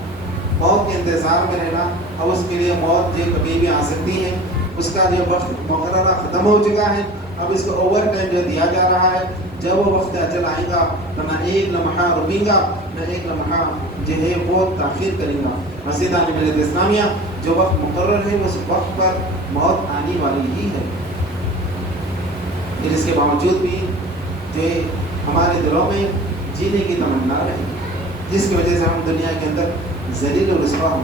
موت کے انتظار میں رہنا، اب اس کے لیے موت جو کبھی بھی آ سکتی ہے، اس کا جو وقت مقررہ ختم ہو چکا ہے، اب اس کو اوور ٹائم جو دیا جا رہا ہے، جب وہ وقت اجل آئے گا نہ ایک لمحہ رکیں گا، نہ ایک لمحہ جو ہے وہ تاخیر کرے گا۔ عزیزان ملت اسلامیہ، جو وقت مقرر ہے اس وقت پر موت آنے والی ہی ہے، پھر اس کے باوجود بھی جو ہے ہمارے دلوں میں جینے کی تمنا رہے، جس کی وجہ سے ہم دنیا کے اندر ذلیل و رسوا ہوں،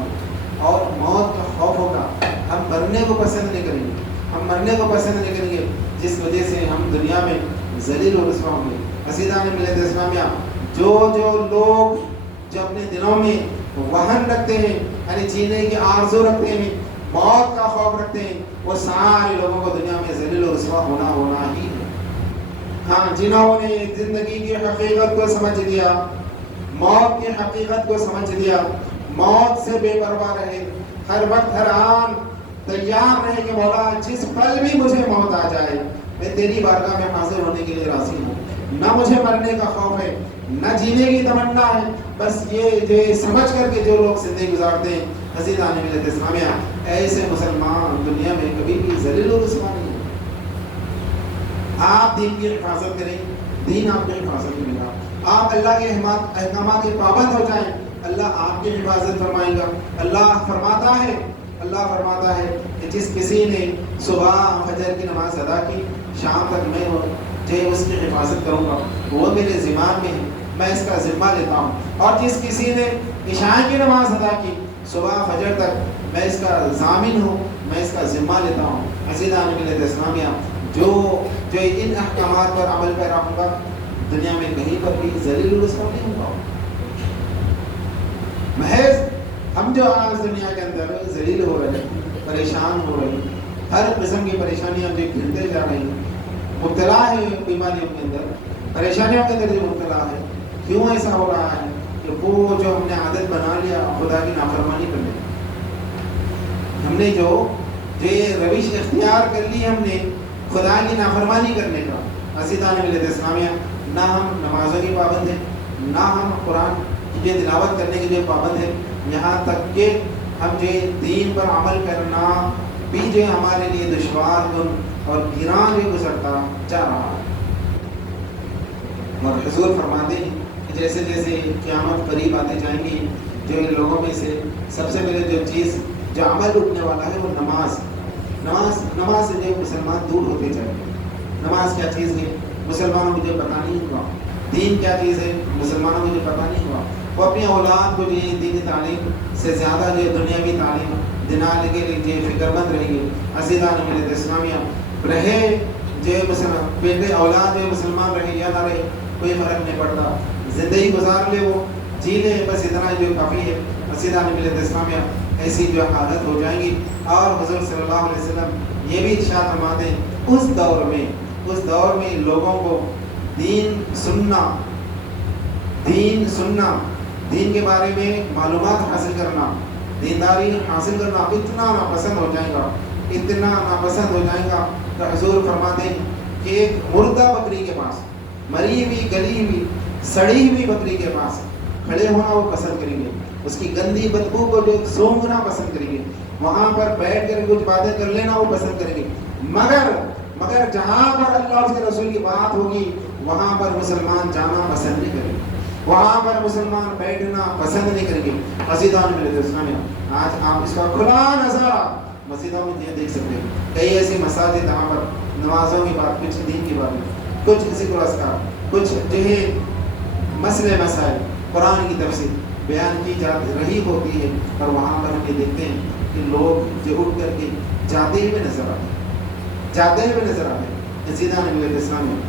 اور موت کا خوف ہوگا، ہم مرنے کو پسند نہیں کریں گے، ہم مرنے کو پسند نہیں کریں گے، جس وجہ سے ہم دنیا میں ذلیل و رسوا ہوں گے۔ عزیزان ملت اسلامیہ، جو لوگ جو اپنے دلوں میں وہن رکھتے ہیں، یعنی جینے کی آرزو رکھتے ہیں، موت کا خوف رکھتے ہیں، وہ سارے لوگوں کو دنیا میں ذلیل و رسوا ہونا ہی ہے۔ ہاں جنہوں نے زندگی کی حقیقت کو سمجھ لیا، موت کی حقیقت کو سمجھ لیا، موت سے بے پرواہ رہے، ہر وقت ہر آن تیار رہے کہ مولا جس پل بھی مجھے موت آ جائے میں تیری بارگاہ میں حاضر ہونے کے لیے راضی ہوں، نہ مجھے مرنے کا خوف ہے نہ جینے کی تمنا ہے، بس یہ سمجھ کر کے جو لوگ زندگی گزارتے ہیں عزیزان ملت اسلامیہ، ایسے مسلمان دنیا میں کبھی بھی ذلیل و رسوا نہیں ہے۔ آپ دین کی حفاظت کریں، دین آپ کی حفاظت کرے گا، آپ اللہ کے احکامات کے پابند ہو جائیں، اللہ آپ کی حفاظت فرمائے گا۔ اللہ فرماتا ہے کہ جس کسی نے صبح فجر کی نماز ادا کی، شام تک میں اس کی حفاظت کروں گا، وہ میرے ذمہ میں ہے، میں اس کا ذمہ لیتا ہوں، اور جس کسی نے عشاء کی نماز ادا کی صبح فجر تک، میں اس کا ضامن ہوں، میں اس کا ذمہ لیتا ہوں۔ عزیزان ملت اسلامیہ، جو ان احکامات پر عمل پیرا ہوگا دنیا میں کہیں پر بھی ذلیل و رسوا نہیں ہوگا۔ محض ہم جو آج دنیا کے اندر ذلیل ہو رہے ہیں، پریشان ہو رہے ہیں، ہر قسم کی پریشانیاں جو گھرتے جا رہی ہیں، مبتلا ہے بیماریوں کے اندر، پریشانیوں کے اندر جو مبتلا ہے، کیوں ایسا ہو رہا ہے کہ وہ جو ہم نے عادت بنا لیا خدا کی نافرمانی کرنے، ہم نے جو روش اختیار کر لی ہم نے خدا کی نافرمانی کرنے کا۔ عزیزان ملت اسلامیہ، نہ ہم نمازوں کی پابند ہیں، نہ ہم قرآن کی تلاوت کرنے کے لیے پابند ہیں، یہاں تک کہ ہم دین پر عمل کرنا بھی ہمارے لیے دشوار کن اور گراں گزرتا جا رہا ہے۔ اور حضور فرماتے ہیں کہ جیسے جیسے قیامت قریب آتے جائیں گی، جو ان لوگوں میں سے سب سے پہلے جو عمل اٹھنے والا ہے وہ نماز سے جو مسلمان دور ہوتے جائیں گے۔ نماز کیا چیز ہے مسلمانوں کو جو پتہ نہیں ہوا، دین کیا چیز ہے مسلمانوں کو جو پتہ نہیں ہوا، وہ اپنی اولاد کو دینی تعلیم سے زیادہ دنیاوی تعلیم دینے کے لیے فکر مند رہیں گے۔ عزیزان ملت اسلامیہ، رہے بیٹے اولاد مسلمان رہے یا نہ رہے کوئی فرق نہیں پڑتا، زندگی گزار لے، وہ جی لے، بس اتنا جو کافی ہے۔ عزیزان ملت اسلامیہ، ایسی جو حالت ہو جائیں گی، اور حضور صلی اللہ علیہ وسلم یہ بھی ارشاد فرماتے ہیں اس دور میں لوگوں کو دین سننا، دین کے بارے میں معلومات حاصل کرنا، دینداری حاصل کرنا اتنا ناپسند ہو جائے گا کہ حضور فرماتے ہیں کہ ایک مردہ بکری کے پاس، مری ہوئی گلی ہوئی سڑی ہوئی بکری کے پاس کھڑے ہونا وہ پسند کریں گے، اس کی گندی بدبو کو سونگنا پسند کریں گے، وہاں پر بیٹھ کر کچھ باتیں کر لینا وہ پسند کریں گے، مگر جہاں پر اللہ اور اس کے رسول کی بات ہوگی وہاں پر مسلمان جانا پسند نہیں کریں گے، وہاں پر مسلمان بیٹھنا پسند نہیں کریں گے۔ عزیزان ملت اسلامیہ، آج آپ اس کا کھلا نظارہ مسجدوں میں دیکھ سکتے ہیں، کئی ایسی مساجد جہاں پر نمازوں کی بات، کچھ دین کی بات، کچھ ذکر اذکار، کچھ مسئلے مسائل قرآن کی تفسیر بیان کی جا رہی ہوتی ہے، اور وہاں پر ہم یہ دیکھتے ہیں کہ لوگ جو اٹھ کر کے جاتے ہوئے نظر آتے ہیں۔ عزیزان ملت اسلامیہ،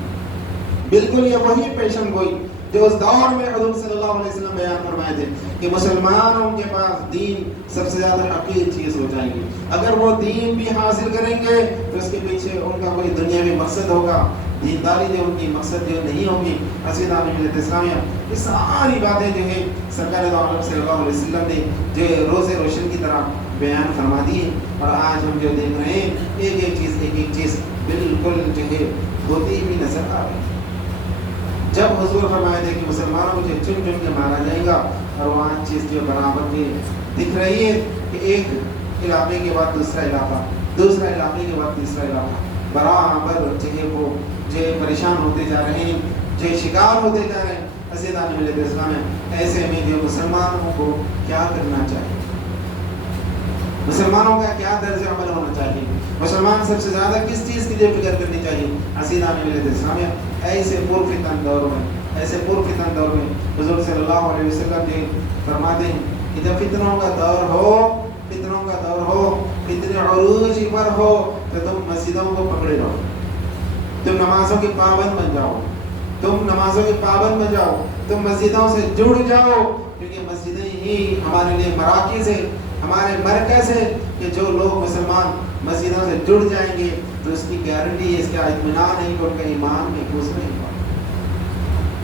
بالکل یہ وہی پیشن گوئی جو اس دور میں حضور صلی اللہ علیہ وسلم بیان فرمائے تھے کہ مسلمانوں کے پاس دین سب سے زیادہ حقیر چیز ہو جائے گی، اگر وہ دین بھی حاصل کریں گے تو اس کے پیچھے ان کا کوئی دنیاوی مقصد ہوگا، دینداری جو ان کی مقصد نہیں ہوگی۔ عزیزان ملت اسلامیہ، یہ ساری باتیں سرکار دو عالم صلی اللہ علیہ وسلم نے روز روشن کی طرح بیان فرما دی ہے، اور آج ہم جو دیکھ رہے ہیں ایک ایک چیز بالکل ہوتی ہوئی نظر آ رہی ہے۔ جب حضور فرمائے تھے کہ مسلمانوں کو چن کے مارا جائے گا، اور وہاں چیز جو برابر کی دکھ رہی ہے کہ ایک علاقے کے بعد دوسرا علاقہ، دوسرا علاقے کے بعد تیسرا علاقہ، برابر وہ پریشان ہوتے جا رہے ہیں، جو شکار ہوتے جا رہے ہیں۔ عزیزان ملت اسلام ہے، ایسے میں جو مسلمانوں کو کیا کرنا چاہیے، مسلمانوں کا کیا طرز عمل ہونا چاہیے، مسلمان سب سے زیادہ کس چیز کی جو فکر کرنی چاہیے۔ عزیزان ملت اسلامیہ، ایسے پرفتن دور میں حضور صلی اللہ علیہ وسلم فرماتے ہیں کہ جب فتنوں کا دور ہو، فتنے عروج پر ہو، تو تم مسجدوں کو پکڑے رہو، تم نمازوں کے پابند بن جاؤ، تم مسجدوں سے جڑ جاؤ، کیونکہ مسجدیں ہی ہمارے لیے مراکز ہے، ہمارے مرکز ہے، کہ جو لوگ مسلمان مسجدوں سے جڑ جائیں گے تو اس کی گارنٹی ہے، اس کا اطمینان ہے کہ ان کا ایمان محفوظ نہیں ہوا۔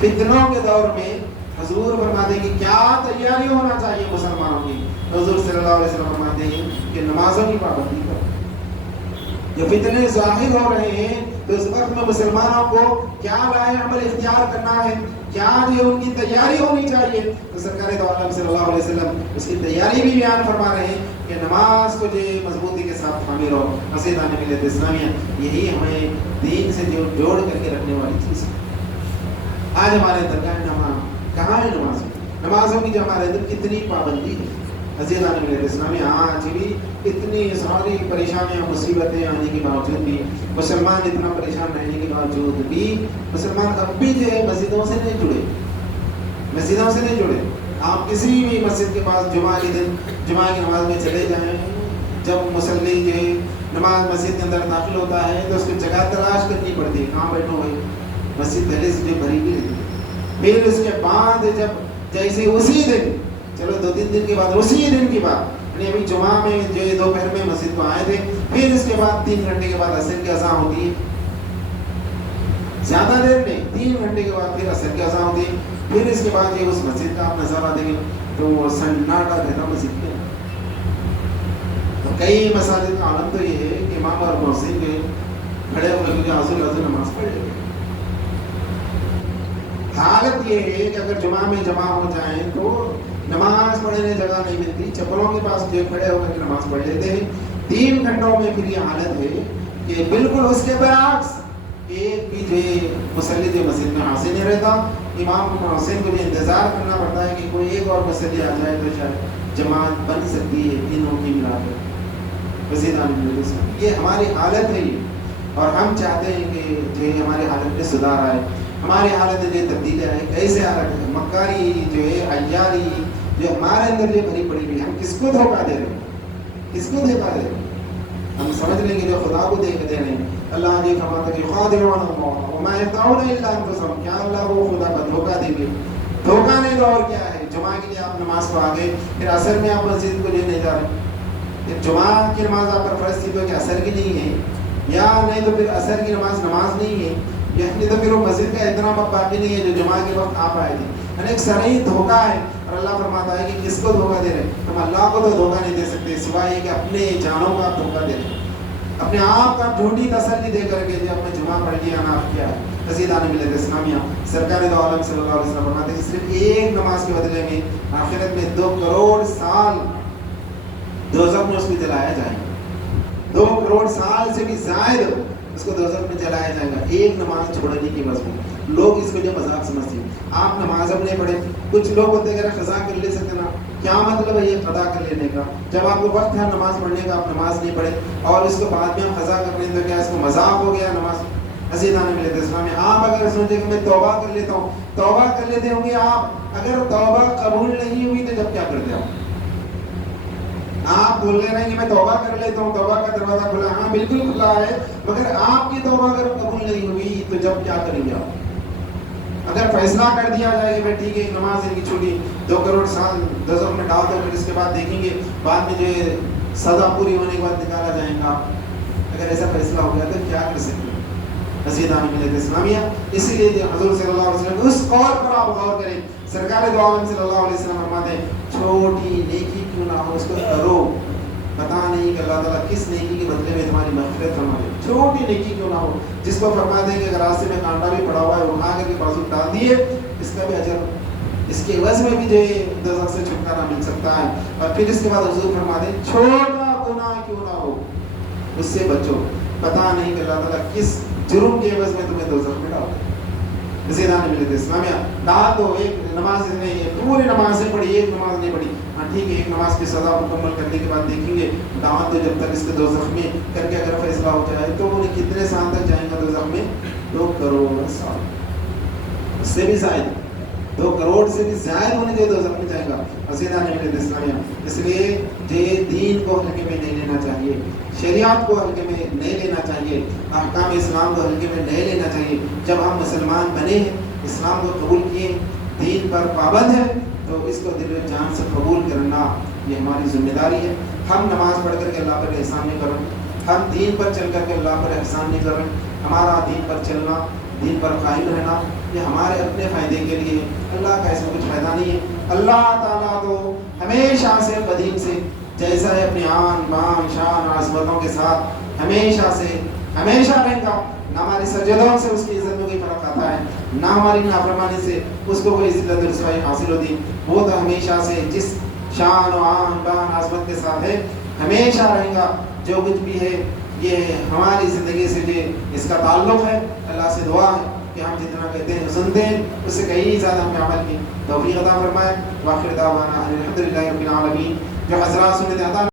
فتنوں کے دور میں حضور فرماتے ہیں کہ کیا تیاری ہونا چاہیے مسلمانوں کی، حضور صلی اللہ علیہ وسلم فرماتے ہیں کہ نمازوں کی پابندی کرو۔ جو فتنے ظاہر ہو رہے ہیں تو اس وقت میں مسلمانوں کو کیا رائے عمل اختیار کرنا ہے، کیا جو ان کی تیاری ہونی چاہیے، تو سرکار دو عالم صلی اللہ علیہ وسلم اس کی تیاری بھی بیان فرما رہے ہیں کہ نماز کو جو مضبوطی کے ساتھ تھامے رہو۔ مسجدان ملت اسلامیہ یہی ہمیں دین سے جوڑ کر کے رکھنے والی چیز ہے۔ آج ہمارے درگاہ نماز کہاں ہے؟ نمازوں کی جو ہمارے اندر کتنی پابندی ہے۔ عزیزان ملت اسلامیہ آج بھی اتنی ساری پریشانیاں مصیبتیں آنے کے باوجود بھی، مسلمان اتنا پریشان رہنے کے باوجود بھی، مسلمان اب بھی جو ہے مسجدوں سے نہیں جڑے۔ آپ کسی بھی مسجد کے پاس جمعہ کے دن جمعہ کی نماز میں چلے جائیں، جب مصلی جو نماز مسجد کے اندر داخل ہوتا ہے تو اس کی جگہ تلاش کرنی پڑتی ہے، کہاں بیٹھو بھائی، مسجد پہلے سے جو بھری ہوئی رہتی ہے۔ پھر اس کے بعد جب جیسے اسی دن، چلو 2-3 دن کے بعد، اسی دن کی بات، یعنی ابھی جمعہ میں جو دوپہر میں مسجد کو آئے تھے، پھر اس کے بعد 3 گھنٹے کے بعد عصر کی اذان ہوتی ہے، زیادہ دیر میں 3 گھنٹے کے بعد پھر عصر کی اذان ہوتی ہے، پھر اس کے بعد یہ اس مسجد کا آپ نظارہ دیں گے تو وہ سناٹا رہتا مسجد کے۔ تو کئی مساجد کا عالم تو یہ ہے کہ امام اور مؤذن کے کھڑے ہو کر کے حضور نماز پڑھ لیں۔ حالت یہ ہے کہ اگر جمعہ میں جمع ہو جائیں تو نماز پڑھنے جگہ نہیں ملتی، چپلوں کے پاس جو کھڑے ہو کر کے نماز پڑھ لیتے ہیں۔ 3 گھنٹوں میں پھر یہ حالت ہے کہ بالکل اس کے برعکس ایک بھی جو مصلی جو مسجد میں حاضر نہیں رہتا، امام حسین کو جو انتظار کرنا پڑتا ہے کہ کوئی ایک اور مصلی آ جائے تو شاید جماعت بن سکتی ہے تینوں کی ملا کر۔ یہ ہماری حالت ہے یہ، اور ہم چاہتے ہیں کہ جو ہماری حالت میں سدھار آئے، ہماری حالت میں جو تبدیلی آئے۔ کیسے حالت ہے؟ مکاری جو ہے، عیاری جو ہمارے اندر جو بھری پڑی ہوئی، ہم کس کو دھوکہ دے رہے ہیں؟ کس کو دھوکہ دے رہے ہیں؟ ہم سمجھ لیں گے جو خدا کو دیکھ دے رہے ہیں۔ اللہ نے فرماتا ہے کہ خادعون اللہ وما یخدعون الا انفسهم، کیا اللہ کو خدا کا دھوکہ دیں گے؟ دھوکہ نہیں تو اور کیا ہے؟ جمعہ کے لیے آپ نماز کو آ گئے، پھر عصر میں آپ مسجد کو لینے جا رہے ہیں۔ جمعہ کی نماز آپ پر فرض تھی تو کہ عصر کی نہیں ہے، یا نہیں تو پھر عصر کی نماز نہیں ہے، یعنی تو پھر وہ مسجد کا احترام اب باقی نہیں ہے جو جمعہ کے وقت آپ آئے تھے۔ یعنی ایک صریح دھوکہ ہے، اور اللہ فرماتا ہے کہ کس کو دھوکہ دے رہے ہیں؟ ہم اللہ کو تو دھوکہ نہیں دے سکتے سوائے یہ کہ اپنے جانوں کو آپ دھوکہ دے رہے ہیں، اپنے آپ کا جھوٹی تسلی دے کر کے جو اپنے جمعہ پڑھ لیا نا آپ کیا ہے۔ عزیزان ملت اسلامیہ سرکار دو عالم صلی اللہ علیہ وسلم فرماتے ہیں کہ صرف ایک نماز کے بدلے میں آخرت میں 2 کروڑ سال دوزخ میں اس کو جلایا جائے گا۔ 2 کروڑ سال سے بھی زائد اس کو دوزخ میں جلایا جائے گا ایک نماز چھوڑنے کی وجہ سے۔ لوگ اس کو جو مذاق سمجھتے ہیں، آپ نماز اب نہیں پڑھے، کچھ لوگ ہوتے ہیں کہ قضا کر لے سکتے نا، کیا مطلب ہے یہ قضا کر لینے کا؟ جب آپ کو وقت ہے نماز پڑھنے کا آپ نماز نہیں پڑھے اور اس کو بعد میں ہم قضا کر لیں تو کیا اس کو مذاق ہو گیا نماز؟ عزیزان ملت اسلامیہ آپ اگر سوچیں کہ میں توبہ کر لیتا ہوں، توبہ کر لیتے ہوں گے آپ، اگر توبہ قبول نہیں ہوئی تو جب کیا کرتے آپ؟ آپ بول رہے ہیں کہ میں توبہ کر لیتا ہوں، توبہ کا دروازہ کھلا، ہاں بالکل کھلا ہے، مگر آپ کی توبہ اگر قبول نہیں ہوئی تو جب کیا کریں گے آپ؟ اگر فیصلہ کر دیا جائے کہ ٹھیک ہے نماز ان کی چھوٹی 2 کروڑ سال دوزخ میں ڈال دو، پھر اس کے بعد دیکھیں گے بعد میں جو سزا پوری ہونے کے بعد نکالا جائے گا، اگر ایسا فیصلہ ہو گیا تو کیا کر سکتے ہیں؟ عزیزان ملت اسلامیہ اسی لیے حضور صلی اللہ علیہ وسلم اس قول پر آپ غور کریں، سرکار دو عالم صلی اللہ علیہ وسلم فرماتے ہیں چھوٹی نیکی کیوں نہ ہو اس کو کرو، پتا نہیں کہ اللہ تعالیٰ کس نیکی کے بدلے میں تمہاری مغفرت فرما دے۔ چھوٹی نیکی کیوں نہ ہو، جس کو فرما دیں کہ اگر راستے میں کانٹا بھی پڑا ہوا ہے اٹھا کر کے بازو ڈال دیے، اس کا بھی اجر، اس کے عوض میں بھی جو ہے دوزخ سے چھٹکارا مل سکتا ہے۔ اور پھر اس کے بعد حضور فرما دیں چھوٹا گناہ کیوں نہ ہو اس سے بچو، پتا نہیں کہ اللہ تعالیٰ کس جرم کے عوض میں تمہیں دوزخ میں ڈال دے۔ عزیزان ملت اسلامیہ ڈال دو، ایک نماز نہیں ہے، پوری نمازیں پڑھی، ایک نماز نہیں پڑھی، ہاں ٹھیک ہے ایک نماز کی سزا مکمل کرنے کے بعد دیکھیں گے ڈال دو، جب تک اس کے دوزخ میں کر کے اگر فیصلہ ہو جائے تو انہیں کتنے سال تک جائیں گا دوزخ میں؟ 2 کروڑ سال، اس سے بھی زائد، 2 کروڑ سے بھی زائد ہونے جو دوزخ میں جائے گا۔ عزیزان ملت اسلامیہ اس لیے دین کو ہلکے میں نہیں لینا چاہیے، شریعت کو ہلکے میں نہیں لینا چاہیے، احکام اسلام کو ہلکے میں نہیں لینا چاہیے۔ جب ہم مسلمان بنے ہیں، اسلام کو قبول کیے، دین پر پابند ہیں، تو اس کو دل و جان سے قبول کرنا یہ ہماری ذمہ داری ہے۔ ہم نماز پڑھ کر کے اللہ پر احسان نہیں کریں، ہم دین پر چل کر کے اللہ پر احسان نہیں کر رہے. ہمارا دین پر چلنا، دین پر قائم رہنا یہ ہمارے اپنے فائدے کے لیے، اللہ کا ایسا کچھ فائدہ نہیں ہے. اللہ تعالیٰ تو ہمیشہ سے قدیم سے جیسا ہے اپنی آن بان شان اور عظمتوں کے ساتھ ہمیشہ رہے گا. نہ ہماری سجدوں سے اس کی عزت میں کوئی فرق آتا ہے، نہ ہماری نافرمانی سے اس کو کوئی عزت و رسوائی حاصل ہوتی. وہ تو ہمیشہ سے جس شان و آن بان عظمت کے ساتھ ہے ہمیشہ رہے گا. جو کچھ بھی ہے یہ ہماری زندگی سے اس کا تعلق ہے. اللہ سے دعا ہے کہ ہم جتنا کہتے ہیں سنتے ہیں اس سے کہیں زیادہ ہمیں عمل کی توفیق عطا فرمائے. وآخر دعوانا الحمدللہ رب العالمین. جو حضرات سنت عطا